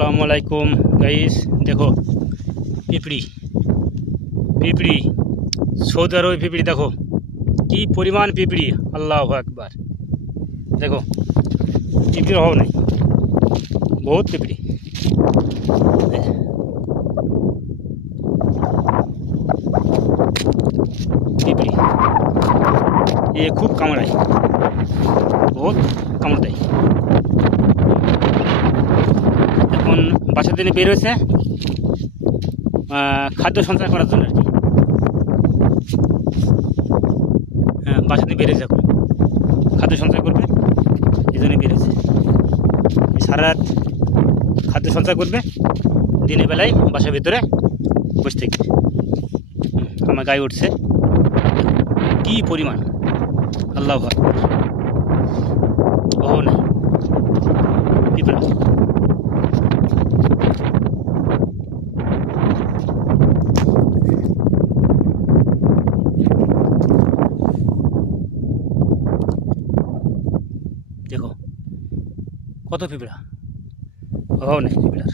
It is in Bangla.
আসসালামু আলাইকুম গাইস, দেখো পিঁপড়ি পিঁপড়ি সৌদি আরবে পিঁপড়ি দেখো কি পরিমাণ পিঁপড়ি। আল্লাহু আকবার। দেখো পিঁপড়ির অভাব নাই, বহুত পিঁপড়ি। পিঁপড়ি এ খুব কামড়ায়, বহুত কামড় দেয়। এখন বাসার দিনে বের হয়েছে খাদ্য সঞ্চয় করার জন্য আর কি। হ্যাঁ, বাসার দিনে বের হয়েছে, এখন খাদ্য সঞ্চয় করবে, এই জন্য বের হয়েছে। সারা রাত খাদ্য সঞ্চয় করবে, দিনের বেলায় বাসার ভিতরে বসে থাকবে। আমার গায়ে উঠছে কি পরিমাণ, আল্লাহ আকবার। ও নেই পিঁপড়া। দেখো কত পিঁপড়া, ও নেই পিঁপড়ার।